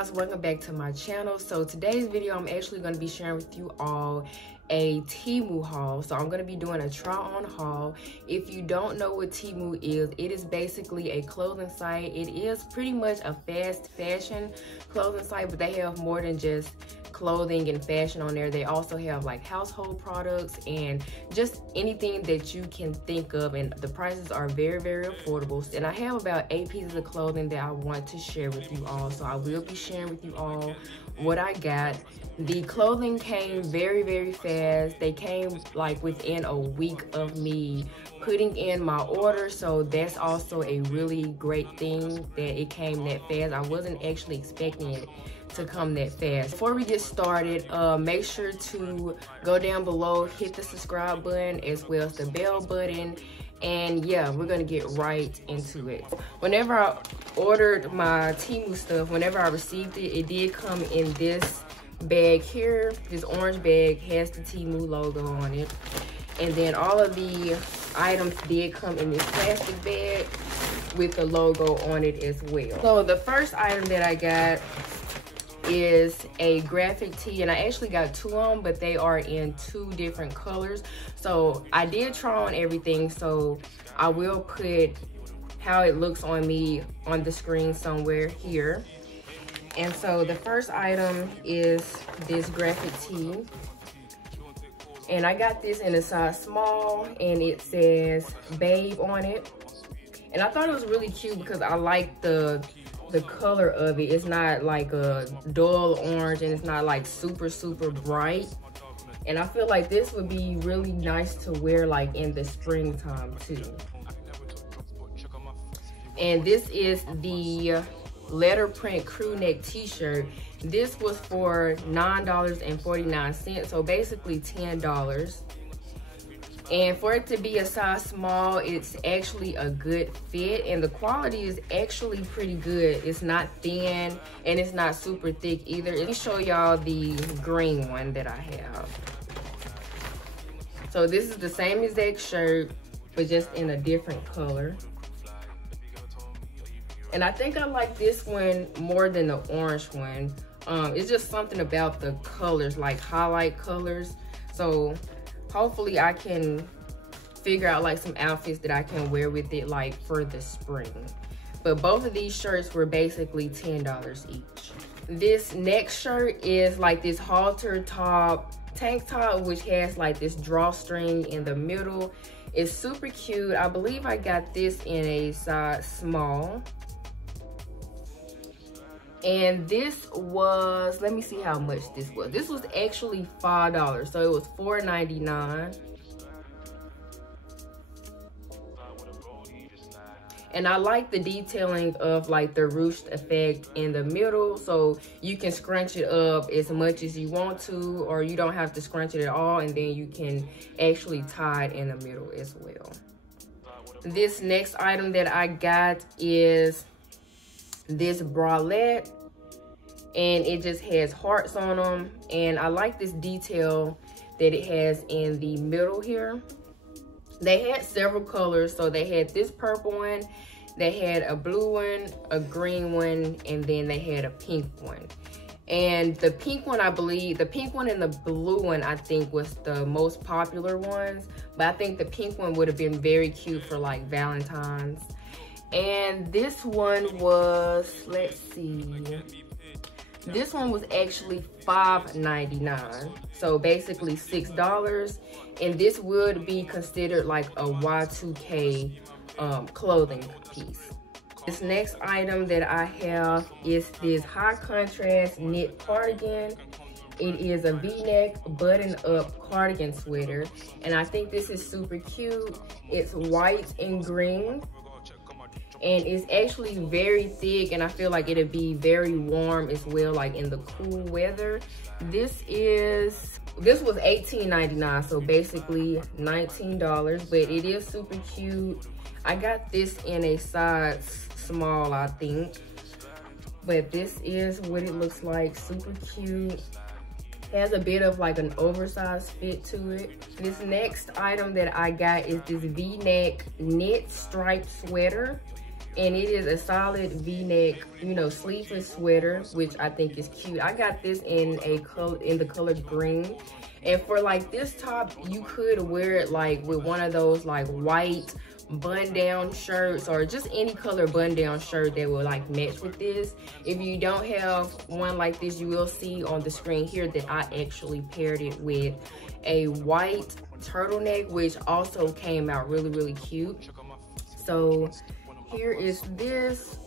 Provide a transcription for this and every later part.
guys, welcome back to my channel. So today's video, I'm actually going to be sharing with you all a TEMU haul. So I'm going to be doing a try on haul. If you don't know what TEMU is, it is basically a clothing site. It is pretty much a fast fashion clothing site, but they have more than just clothing and fashion on there. They also have like household products and just anything that you can think of, and the prices are very affordable. And I have about 8 pieces of clothing that I want to share with you all, so I will be sharing with you all what I got. The clothing came very fast. They came like within a week of me putting in my order, so that's also a really great thing that it came that fast. I wasn't actually expecting it to come that fast. Before we get started, make sure to go down below, hit the subscribe button as well as the bell button, and yeah, we're gonna get right into it. Whenever I ordered my TEMU stuff, whenever I received it, it did come in this bag here. This orange bag has the TEMU logo on it, and then all of the items did come in this plastic bag with the logo on it as well. So the first item that I got is a graphic tee, and I actually got 2 of them, but they are in 2 different colors. So I did try on everything, so I will put how it looks on me on the screen somewhere here. And so the first item is this graphic tee, and I got this in a size small, and it says babe on it. And I thought it was really cute because I like the color of it. It's not like a dull orange, and it's not like super bright. And I feel like this would be really nice to wear like in the springtime too. And this is the letter print crew neck t-shirt. This was for $9.49, so basically $10. And for it to be a size small, it's actually a good fit, and the quality is actually pretty good. It's not thin and it's not super thick either. Let me show y'all the green one that I have. So this is the same exact shirt, but just in a different color. And I think I like this one more than the orange one. It's just something about the colors, like highlight colors. So hopefully I can figure out like some outfits that I can wear with it like for the spring. But both of these shirts were basically $10 each. This next shirt is like this halter top, tank top, which has like this drawstring in the middle. It's super cute. I believe I got this in a size small. And this was, let me see how much this was. This was actually $5, so it was $4.99. And I like the detailing of like the ruched effect in the middle, so you can scrunch it up as much as you want to, or you don't have to scrunch it at all, and then you can actually tie it in the middle as well. This next item that I got is this bralette, and it just has hearts on them, and I like this detail that it has in the middle here. They had several colors, so they had this purple one, they had a blue one, a green one, and then they had a pink one. And the pink one, I believe, the pink one and the blue one, I think was the most popular ones, but I think the pink one would have been very cute for like Valentine's. And this one was, let's see, this one was actually $5.99, so basically $6, and this would be considered like a Y2K clothing piece. This next item that I have is this high contrast knit cardigan. It is a v-neck button-up cardigan sweater, and I think this is super cute. It's white and green, and it's actually very thick, and I feel like it'll be very warm as well, like in the cool weather. This was $18.99, so basically $19, but it is super cute. I got this in a size small, I think, but this is what it looks like. Super cute. Has a bit of like an oversized fit to it. This next item that I got is this v-neck knit striped sweater. and it is a solid v-neck, you know, sleeveless sweater, which I think is cute. I got this in the color green, and for like this top, you could wear it like with one of those like white bun-down shirts, or just any color bun-down shirt that will like match with this. If you don't have one like this, you will see on the screen here that I actually paired it with a white turtleneck, which also came out really cute. So here is this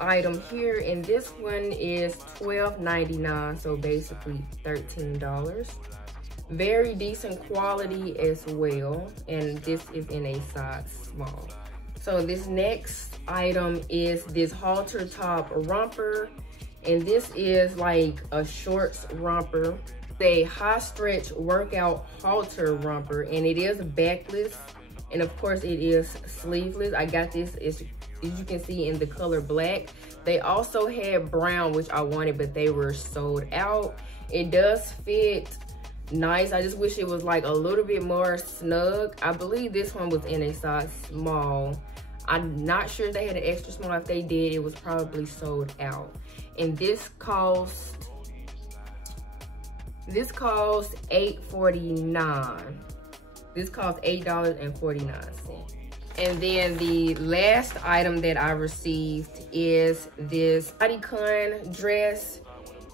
item here, and this one is $12.99, so basically $13. Very decent quality as well, and this is in a size small. So this next item is this halter top romper, and this is like a shorts romper, a high stretch workout halter romper, and it is backless, and of course it is sleeveless. I got this as you can see in the color black. They also had brown, which I wanted, but they were sold out. It does fit nice. I just wish it was like a little bit more snug. I believe this one was in a size small. I'm not sure if they had an extra small. If they did, it was probably sold out. And this cost $8.49. This cost $8.49. And then the last item that I received is this bodycon dress,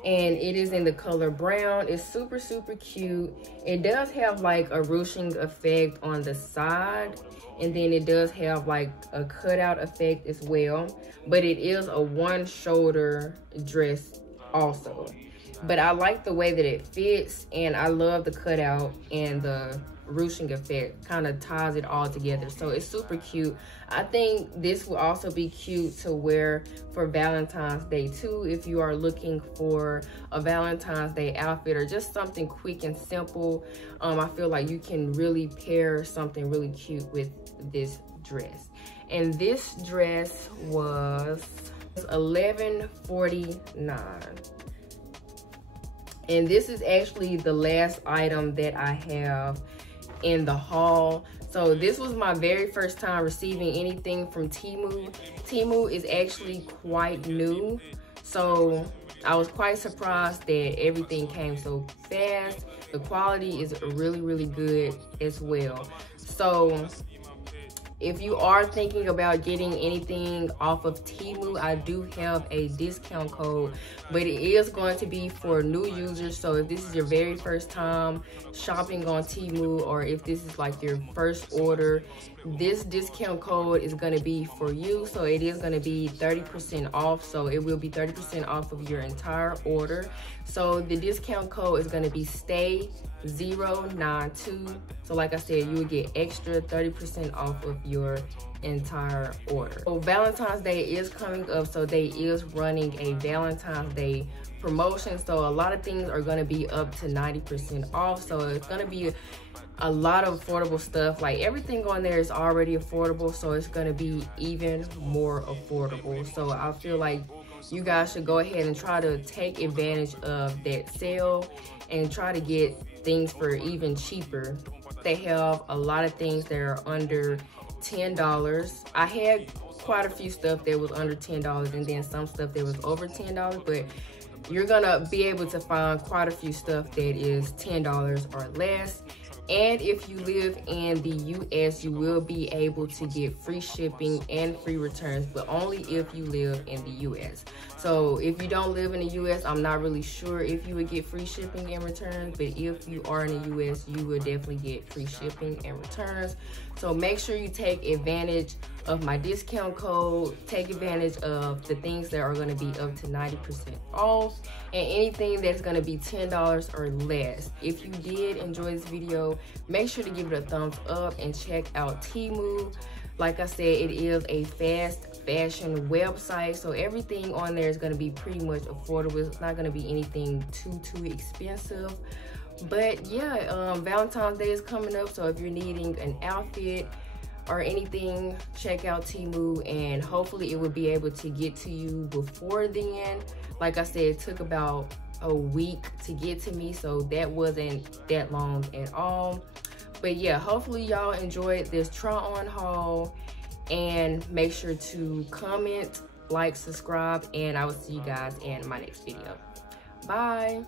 and it is in the color brown. It's super cute. It does have like a ruching effect on the side, and then it does have like a cutout effect as well, but it is a one shoulder dress also. But I like the way that it fits, and I love the cutout, and the ruching effect kind of ties it all together, so it's super cute. I think this will also be cute to wear for Valentine's Day too, if you are looking for a Valentine's Day outfit or just something quick and simple. I feel like you can really pair something really cute with this dress. And this dress was $11.49. And this is actually the last item that I have in the haul. So this was my very first time receiving anything from TEMU. TEMU is actually quite new, so I was quite surprised that everything came so fast. The quality is really good as well. So if you are thinking about getting anything off of TEMU, I do have a discount code, but it is going to be for new users. So if this is your very first time shopping on TEMU, or if this is like your first order, this discount code is going to be for you. So it is going to be 30% off. So it will be 30% off of your entire order. So the discount code is going to be STAY092. So like I said, you will get extra 30% off of your entire order. So Valentine's Day is coming up, so they is running a Valentine's Day promotion. So a lot of things are going to be up to 90% off. So it's going to be a lot of affordable stuff. Like everything on there is already affordable, so it's going to be even more affordable. So I feel like you guys should go ahead and try to take advantage of that sale and try to get things for even cheaper. They have a lot of things that are under $10. I had quite a few stuff that was under $10, and then some stuff that was over $10, but you're gonna be able to find quite a few stuff that is $10 or less. And if you live in the US, you will be able to get free shipping and free returns, but only if you live in the US. So if you don't live in the US, I'm not really sure if you would get free shipping and returns, but if you are in the US, you would definitely get free shipping and returns. So make sure you take advantage of my discount code, take advantage of the things that are going to be up to 90% off, and anything that's going to be $10 or less. If you did enjoy this video, make sure to give it a thumbs up and check out TEMU. Like I said, it is a fast fashion website, so everything on there is going to be pretty much affordable. It's not going to be anything too expensive. But yeah, Valentine's Day is coming up, so if you're needing an outfit or anything, check out TEMU, and hopefully it will be able to get to you before then. Like I said, it took about a week to get to me, so that wasn't that long at all. But yeah, hopefully y'all enjoyed this try on haul, And make sure to comment, like, subscribe, and I will see you guys in my next video. Bye.